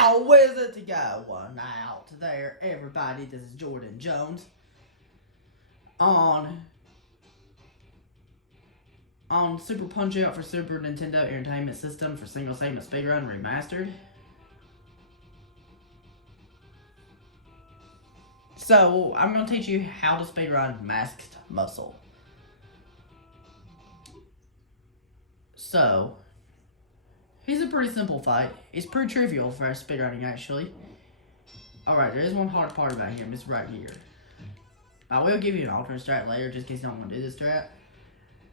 How is it to go? One out there, everybody. This is Jordan Jones on Super Punchout for Super Nintendo Entertainment System for single segment Speedrun Remastered. So I'm going to teach you how to speedrun Masked Muscle. So he's a pretty simple fight. It's pretty trivial for speedrunning actually. Alright, there is one hard part about him. It's right here. I will give you an alternate strat later just in case you don't want to do this strat.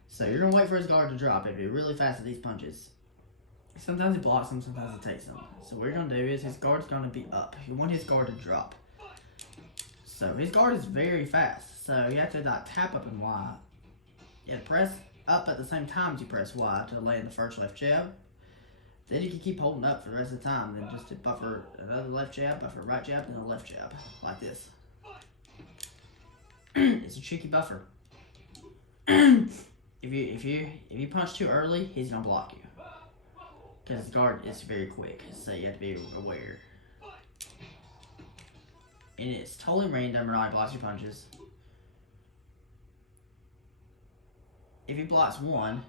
So you're going to wait for his guard to drop. It'll be really fast with these punches. Sometimes he blocks them, sometimes he takes them. So what you're going to do is his guard's going to be up. You want his guard to drop. So his guard is very fast. So you have to like, tap up and Y. You have to press up at the same time as you press Y to land the first left jab. Then you can keep holding up for the rest of the time. Then just to buffer another left jab, buffer right jab, and a left jab. Like this. It's a tricky buffer. If you punch too early, he's gonna block you. Because his guard is very quick, so you have to be aware. And it's totally random when he blocks your punches. If he blocks one,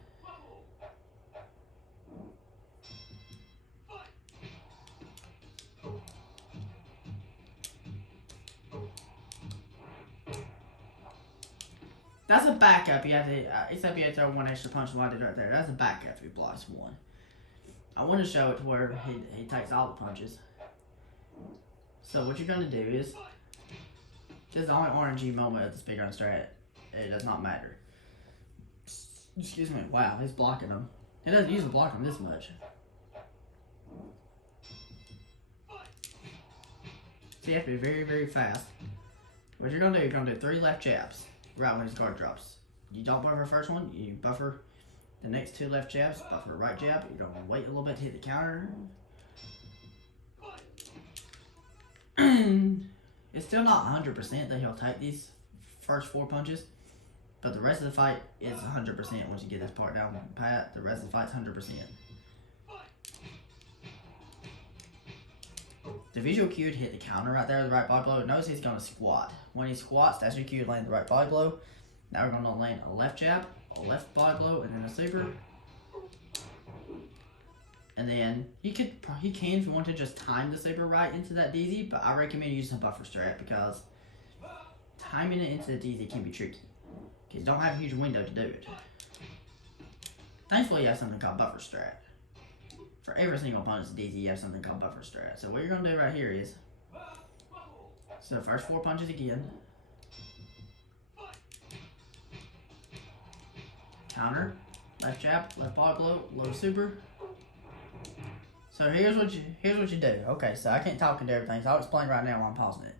that's a backup. You have to, except you have to throw one extra punch like I did right there. That's a backup if he blocks one. I want to show it to where he takes all the punches. So what you're going to do is, just the only RNG moment of the speedrun strat, it does not matter. Excuse me, wow, he's blocking them. He doesn't usually block them this much. So you have to be very, very fast. What you're going to do, you're going to do 3 left jabs right when his guard drops. You don't buffer the first one, you buffer the next 2 left jabs, buffer a right jab. You're going to wait a little bit to hit the counter. It's still not 100% that he'll take these first 4 punches, but the rest of the fight is 100% once you get this part down pat. The rest of the fight's 100%. The visual cue to hit the counter right there, the right body blow. Notice he's going to squat. When he squats, that's your cue to land the right body blow. Now we're going to land a left jab, a left body blow, and then a super. And then he can, if you want to, just time the super right into that DZ, but I recommend using a buffer strat because timing it into the DZ can be tricky. Because you don't have a huge window to do it. Thankfully, you have something called buffer strat. For every single opponent's DZ, you have something called buffer strat. So what you're going to do right here is, so first 4 punches again. Counter, left jab, left body blow, low super. So here's what you do. Okay, so I can't talk into everything, so I'll explain right now while I'm pausing it.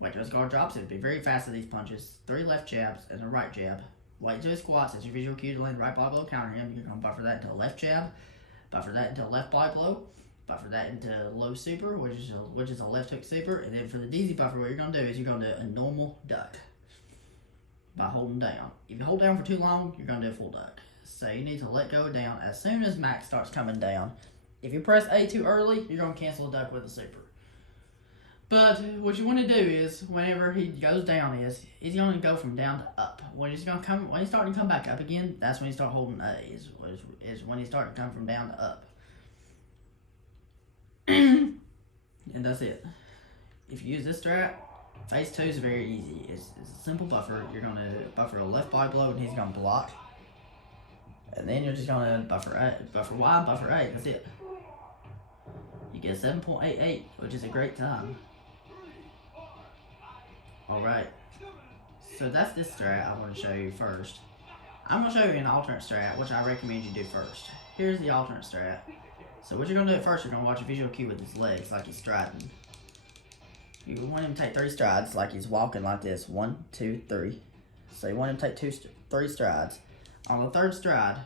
Wait till his guard drops. It'll be very fast with these punches. 3 left jabs and a right jab. Wait till he squats. That's your visual cue to land the right body blow. Counter him. You're gonna buffer that into a left jab. Buffer that into a left body blow. Buffer that into low super, which is a left hook super. And then for the DZ buffer, what you're gonna do is you're gonna do a normal duck by holding down. If you hold down for too long, you're gonna do a full duck. So you need to let go down as soon as max starts coming down. If you press A too early, you're going to cancel a duck with a super. But what you want to do is, whenever he goes down, he's going to go from down to up. When he's starting to come back up again, that's when you start holding A. Is when he's starting to come from down to up. And that's it. If you use this strat, phase 2 is very easy. It's a simple buffer. You're going to buffer a left body blow, and he's going to block. And then you're just going to buffer Y, buffer A. That's it. You get 7.88, which is a great time. Alright. So that's this strat I want to show you first. I'm going to show you an alternate strat, which I recommend you do first. Here's the alternate strat. So what you're going to do at first, you're going to watch a visual cue with his legs, like he's striding. You want him to take 3 strides, like he's walking like this. 1, 2, 3. So you want him to take 3 strides. On the 3rd stride,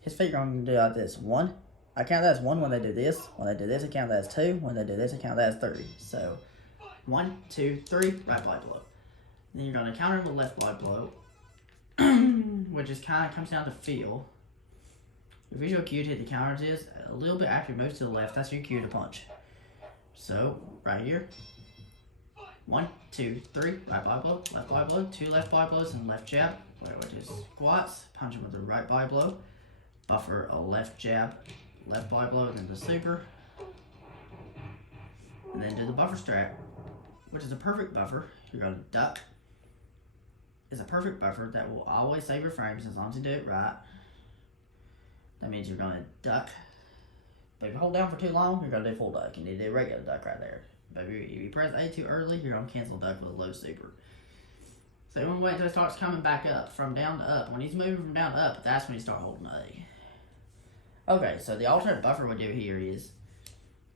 his feet are going to do like this. 1. I count that as 1 when they do this. When they do this, I count that as 2. When they do this, I count that as 3. So 1, 2, 3, right body blow. Then you're going to counter him with left body blow, which is kind of comes down to feel. Your visual cue to hit the counters is a little bit after he moves to the left. That's your cue to punch. So, right here. 1, 2, 3, right body blow, left body blow, 2 left body blows, and left jab. Which is squats, punch him with the right body blow, buffer a left jab, left body blow, then the super, and then do the buffer strap, which is a perfect buffer. You're going to duck. It's a perfect buffer that will always save your frames as long as you do it right. That means you're going to duck. But if you hold down for too long, you're going to do full duck. You need to do a regular duck right there. But if you press A too early, you're going to cancel duck with a low super. So you want to wait until it starts coming back up, from down to up. When he's moving from down to up, that's when you start holding A. Okay, so the alternate buffer we do here is,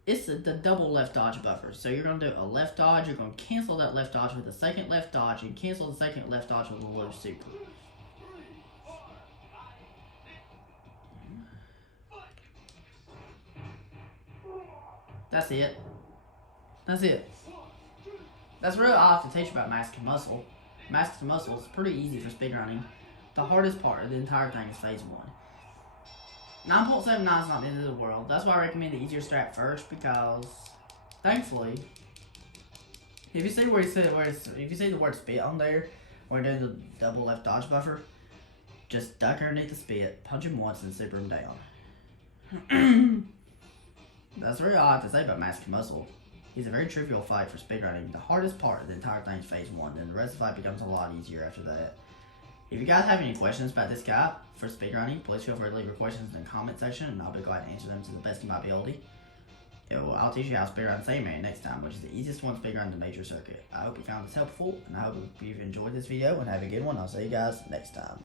it's the double left dodge buffer. So you're going to do a left dodge, you're going to cancel that left dodge with a second left dodge, and cancel the second left dodge with a low super. That's it. That's it. That's really all I have to teach about masking muscle. Masking muscle is pretty easy for speedrunning. The hardest part of the entire thing is phase 1. 9.79 is not the end of the world. That's why I recommend the easier strap first, because thankfully, if you see where if you see the word spit on there, or doing the double left dodge buffer, just duck underneath the spit, punch him once, and super him down. That's really all I have to say about masking muscle. He's a very trivial fight for speedrunning. The hardest part of the entire thing is phase 1, then the rest of the fight becomes a lot easier after that. If you guys have any questions about this guy for speedrunning, please feel free to leave your questions in the comment section, and I'll be glad to answer them to the best of my ability. I'll teach you how to speedrun Sandman next time, which is the easiest one to speedrun the major circuit. I hope you found this helpful, and I hope you've enjoyed this video, and have a good one. I'll see you guys next time.